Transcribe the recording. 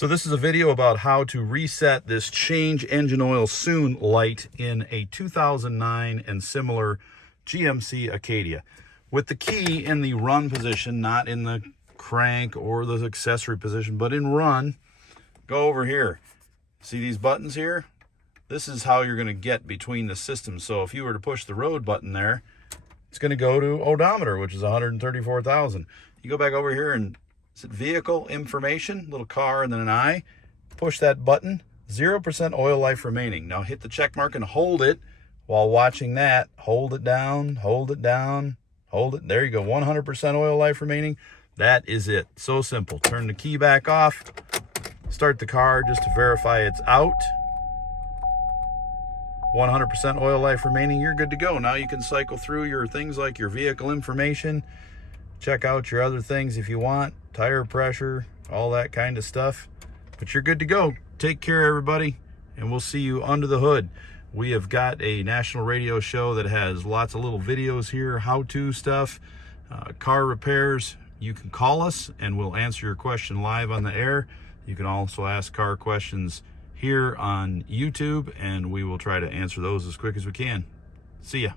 So this is a video about how to reset this change engine oil soon light in a 2009 and similar GMC Acadia. With the key in the run position, not in the crank or the accessory position, but in run, go over here. See these buttons here? This is how you're going to get between the systems. So if you were to push the road button there, it's going to go to odometer, which is 134,000. You go back over here and is it vehicle information, little car and then an I. Push that button, 0% oil life remaining. Now hit the check mark and hold it while watching that. Hold it down, hold it down, hold it. There you go, 100% oil life remaining. That is it. So simple. Turn the key back off. Start the car just to verify it's out. 100% oil life remaining. You're good to go. Now you can cycle through your things like your vehicle information. Check out your other things if you want. Tire pressure, all that kind of stuff. But you're good to go. Take care, everybody, and we'll see you under the hood. We have got a national radio show that has lots of little videos here, how-to stuff, car repairs. You can call us and we'll answer your question live on the air. You can also ask car questions here on YouTube and we will try to answer those as quick as we can. See ya.